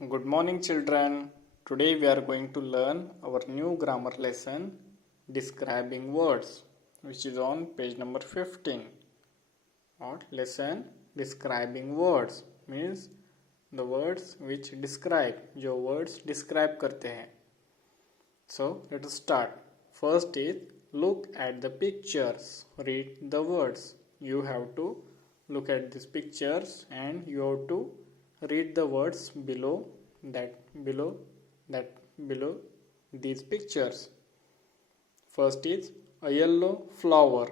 Good morning, children. Today we are going to learn our new grammar lesson describing words, which is on page number 15. Or lesson describing words means the words which describe, जो words describe करते हैं. So let us start. First is look at the pictures. Read the words. You have to look at these pictures and you have to read the words below these pictures. First is a yellow flower.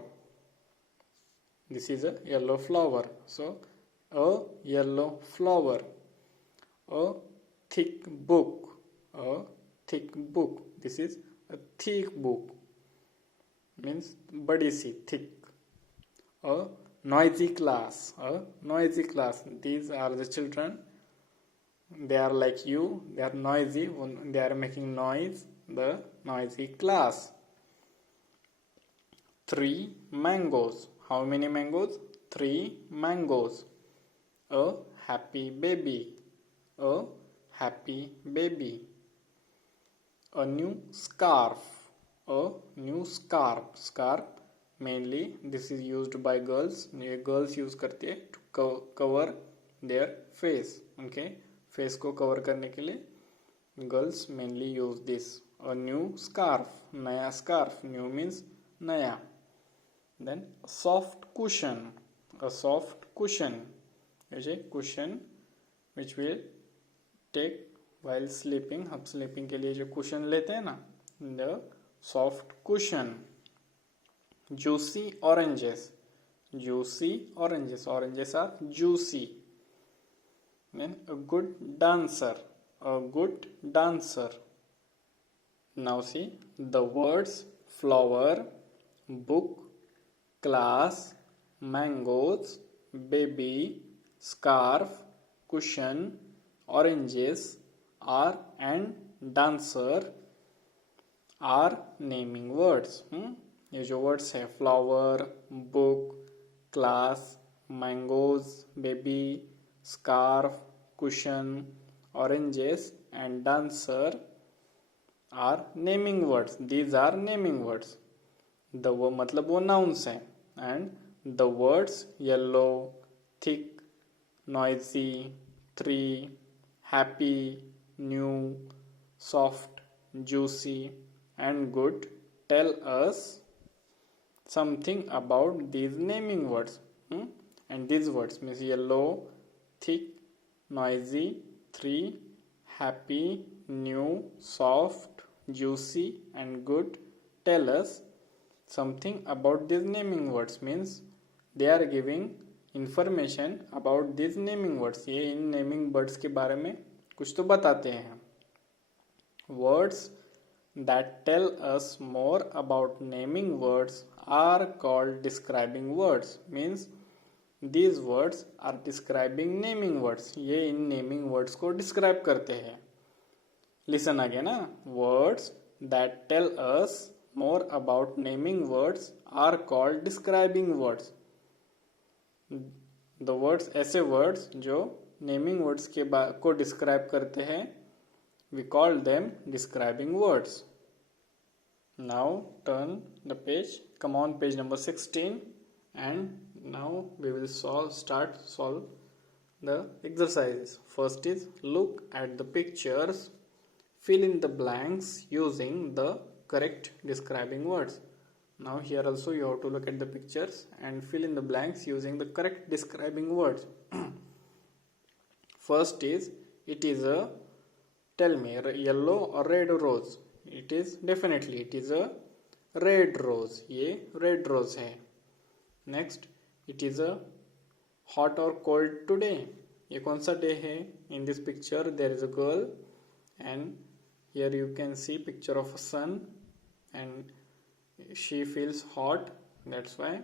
This is a yellow flower. So a yellow flower. A thick book. A thick book. This is a thick book. Means badi si, thick. A noisy class. A noisy class. These are the children. They are like you. They are noisy. They are making noise. The noisy class. 3 mangoes. How many mangoes? 3 mangoes. A happy baby. A happy baby. A new scarf. A new scarf. Scarf mainly this is used by girls. ये girls use करते हैं to cover their face. Okay, face को cover करने के लिए girls mainly use this. A new scarf. नया scarf. New means नया. Then a soft cushion. A soft cushion. is a cushion which will take while sleeping. हम sleeping के लिए जो cushion लेते हैं ना, the soft cushion. Juicy oranges. Juicy oranges. Oranges are juicy. Then a good dancer. A good dancer. Now see the words flower, book, class, mangoes, baby, scarf, cushion, oranges, are and dancer are naming words. ये जो words है flower, book, class, mangoes, baby, scarf, cushion, oranges and dancer are naming words. These are naming words. The वो मतलब वो nouns हैं. And the words yellow, thick, noisy, 3, happy, new, soft, juicy and good tell us something about these naming words. And these words means yellow, thick, noisy, 3, happy, new, soft, juicy and good tell us something about these naming words. Means they are giving information about these naming words. ये इन naming words के बारे में कुछ तो बताते हैं. Words that tell us more about naming words are called describing words. Means these words are describing naming words. ये इन naming words को describe करते हैं. Listen again. Words that tell us more about naming words are called describing words. The words ऐसे words जो naming words के को describe करते हैं, we call them describing words. Now turn the page. Come on, page number 16, and now we will start solve the exercises. First is look at the pictures. Fill in the blanks using the correct describing words. Now here also you have to look at the pictures and fill in the blanks using the correct describing words. First is it is a, tell me, yellow or red rose. It is definitely it is a red rose. ये red rose है. Next, it is a hot or cold today. ये कौन सा day है? In this picture there is a girl and here you can see picture of a sun and she feels hot. That's why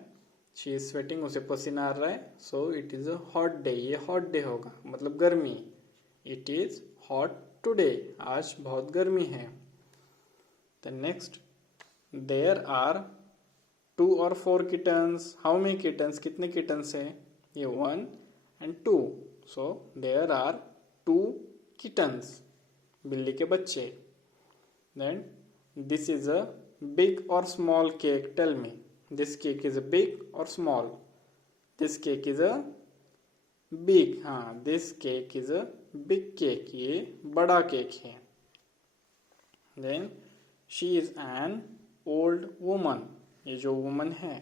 she is sweating. उसे पसीना आ रहा है. So it is a hot day. ये hot day होगा. मतलब गर्मी. It is hot today. आज बहुत गर्मी है. Then next, there are 2 or 4 kittens. How many kittens? कितने kittens हैं? ये 1 and 2. So there are 2 kittens, बिल्ली के बच्चे. Then this is a big or small cake, tell me. This cake is a big or small? This cake is a big. हाँ, this cake is a big cake. ये बड़ा cake है. Then she is an old woman. ये जो woman है,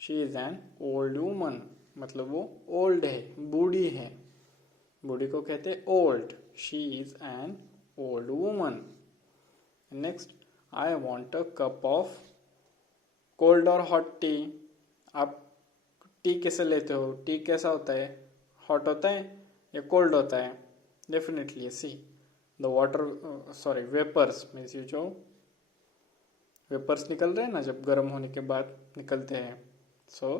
she is an old woman. मतलब वो old है, बूढ़ी है. बूढ़ी को कहते हैं old. She is an old woman. Next, I want a cup of cold or hot tea. आप टी कैसे लेते हो? टी कैसा होता है? हॉट होता है या कोल्ड होता है? Definitely see the water vapours means ये जो वेपर्स निकल रहे हैं ना, जब गर्म होने के बाद निकलते हैं. So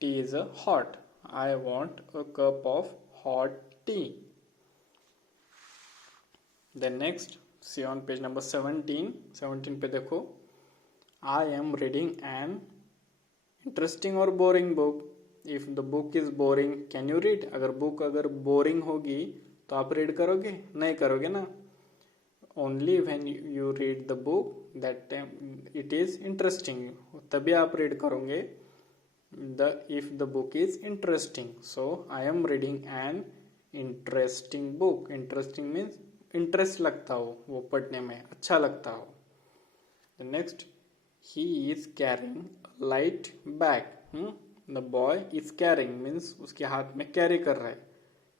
tea is a hot. I want a cup of hot tea. Then next, see on page number 17 पे देखो. I am reading an interesting और boring book. If the book is boring can you read? अगर boring होगी तो आप read करोगे? नहीं करोगे ना. Only when you read the book that time it is interesting, तभी आप रीड करोगे. If the book is interesting. So I am reading an interesting book. Interesting means interest लगता हो, वो पढ़ने में अच्छा लगता हो. Next, he is carrying a light bag. The boy is carrying means उसके हाथ में कैरी कर रहा है.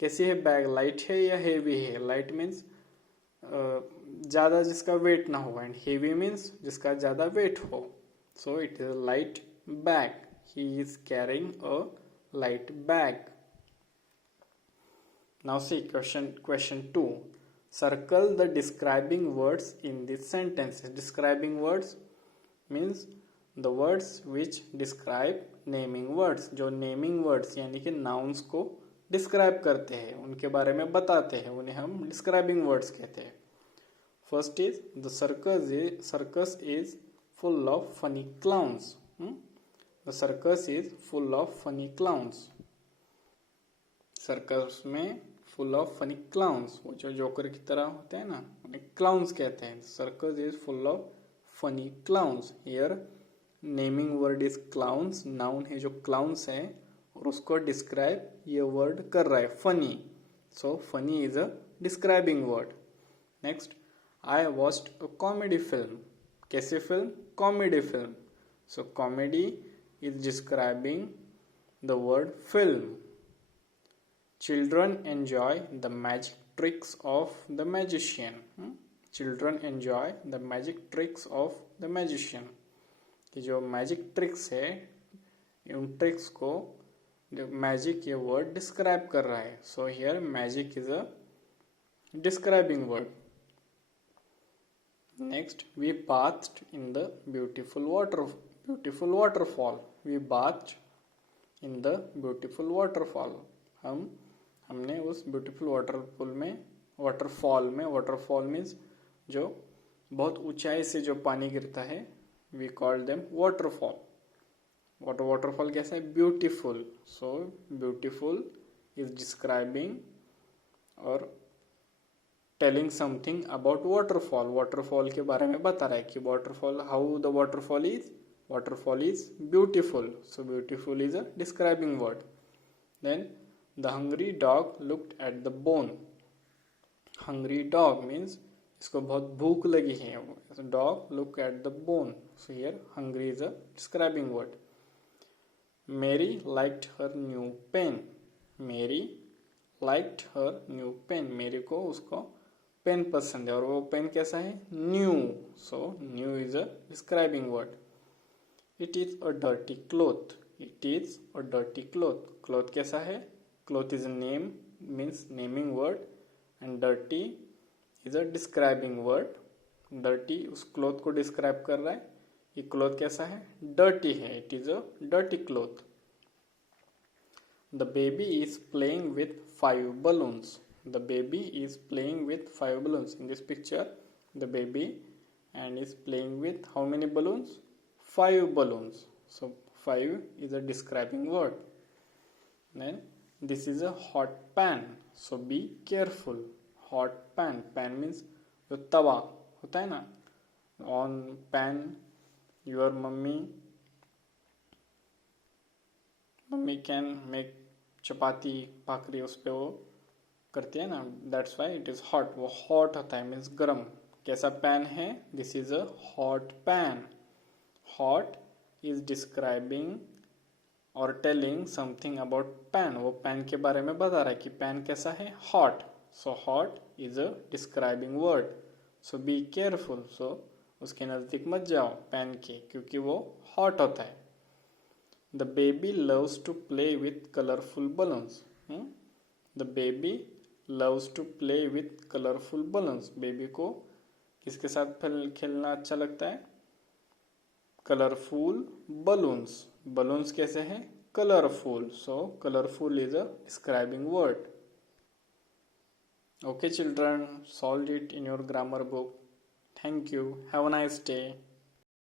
कैसी है बैग? लाइट है या हेवी है? लाइट मीन्स ज़्यादा जिसका वेट ना हो, एंड हेवी मीन्स जिसका ज़्यादा वेट हो. So it is a light bag. He is carrying a light bag. Now see question 2. Circle the describing words in this sentence. Describing words means the words which describe naming words. जो naming words यानी कि nouns को describe करते हैं, उनके बारे में बताते हैं, उन्हें हम describing words कहते हैं. First is the circus is full of funny clowns. The circus is full of funny clowns. Circus में फुल ऑफ फनी क्लाउन्स, वो जो जोकर की तरह होते हैं ना, उन्हें क्लाउन्स कहते हैं. Circus is full of funny clowns. Here naming word is clowns. Noun है जो क्लाउन्स है और उसको डिस्क्राइब ये वर्ड कर रहा है funny. So funny is a describing word. Next, I watched a comedy film. कैसी film? Comedy film. So comedy is describing the word film. Children enjoy the magic tricks of the magician. Children enjoy the magic tricks of the magician. कि जो magic tricks है, उन tricks को जो magic ये word describe कर रहा है. So here magic is a describing word. Next, we bathed in the beautiful waterfall. We bathed in the beautiful waterfall. हमने उस ब्यूटीफुल वाटरफॉल मीन्स जो बहुत ऊंचाई से जो पानी गिरता है, we call them waterfall. Waterfall कैसा है? Beautiful. So beautiful is describing और telling something about waterfall. Waterfall के बारे में बता रहा है कि waterfall, how the waterfall is beautiful. So beautiful is a describing word. Then the hungry dog looked at the bone. Hungry dog means इसको बहुत भूख लगी है. Dog look at the bone. So here hungry is a describing word. Mary liked her new pen. Mary liked her new pen. मेरी को उसको pen पसंद है और वो पेन कैसा है? New. So new is a describing word. It is a dirty cloth. It is a dirty cloth. Cloth कैसा है? Cloth is a name, means naming word, and dirty is a describing word. Dirty उस cloth को describe कर रहा है. ये cloth कैसा है? Dirty है. It is a dirty cloth. The baby is playing with 5 balloons. The baby is playing with 5 balloons. In this picture, the baby and is playing with how many balloons? 5 balloons. So 5 is a describing word. Then this is a hot pan. So be careful. hot pan. Pan means जो तवा होता है ना, on pan your mummy can make चपाती भाकरी उस पे वो करती है ना, that's why it is hot. वो हॉट होता है मीन्स गर्म. कैसा पैन है? This is a hot pan. Hot is describing और टेलिंग समथिंग अबाउट पैन. वो पैन के बारे में बता रहा है कि पैन कैसा है, hot. So hot is a describing word. So be careful. So उसके नज़दीक मत जाओ पैन के, क्योंकि वो हॉट होता है. The baby loves to play with colourful balloons. The baby loves to play with colourful balloons. Baby को किसके साथ खेलना अच्छा लगता है? Colourful balloons. बलून्स कैसे हैं? Colourful. So colourful is a describing word. Okay children, solve it in your grammar book. Thank you. Have a nice day.